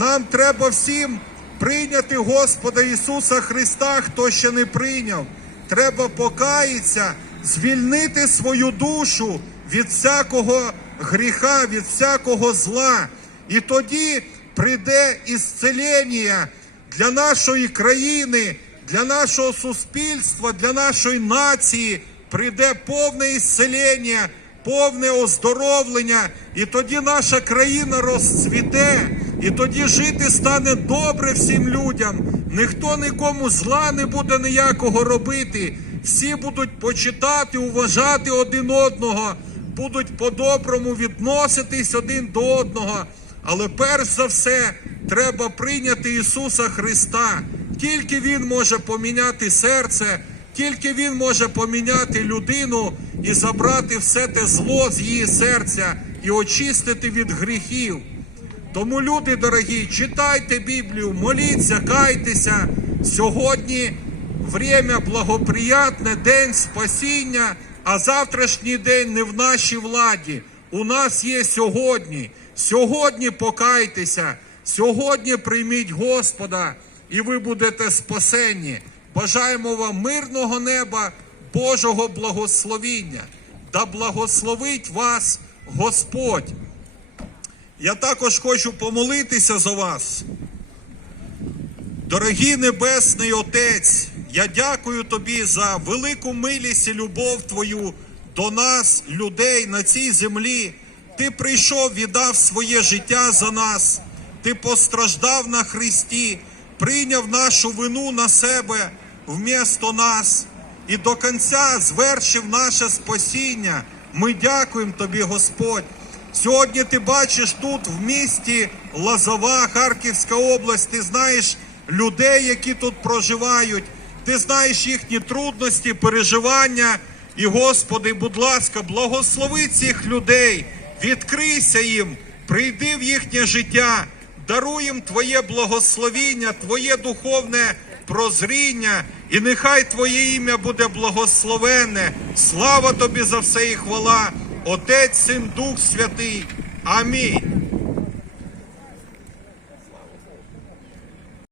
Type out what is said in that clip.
Нам треба всім прийняти Господа Ісуса Христа, хто ще не прийняв. Треба покаятися, звільнити свою душу від всякого гріха, від всякого зла. І тоді прийде ісцелення для нашої країни, для нашого суспільства, для нашої нації. Прийде повне ісцелення, повне оздоровлення, і тоді наша країна розцвіте, і тоді жити стане добре всім людям. Ніхто нікому зла не буде ніякого робити. Всі будуть почитати, уважати один одного, будуть по-доброму відноситись один до одного. Але перш за все треба прийняти Ісуса Христа. Тільки Він може поміняти серце, тільки Він може поміняти людину і забрати все те зло з її серця і очистити від гріхів. Тому, люди дорогі, читайте Біблію, моліться, кайтеся. Сьогодні время благоприятне, день спасіння, а завтрашній день не в нашій владі. У нас є сьогодні. Сьогодні покайтеся, сьогодні прийміть Господа, і ви будете спасені. Бажаємо вам мирного неба, Божого благословіння. Да благословить вас Господь. Я також хочу помолитися за вас. Дорогий Небесний Отець, я дякую тобі за велику милість і любов Твою до нас, людей на цій землі. Ти прийшов, віддав своє життя за нас, ти постраждав на Христі, прийняв нашу вину на себе вмісто нас і до кінця звершив наше спасіння. Ми дякуємо тобі, Господь. Сьогодні ти бачиш тут в місті Лазова, Харківська область, ти знаєш людей, які тут проживають, ти знаєш їхні трудності, переживання. І, Господи, будь ласка, благослови цих людей, відкрийся їм, прийди в їхнє життя, даруй їм Твоє благословіння, Твоє духовне прозріння, і нехай Твоє ім'я буде благословенне. Слава Тобі за все і хвала, Отець, Син, Дух Святий. Амінь.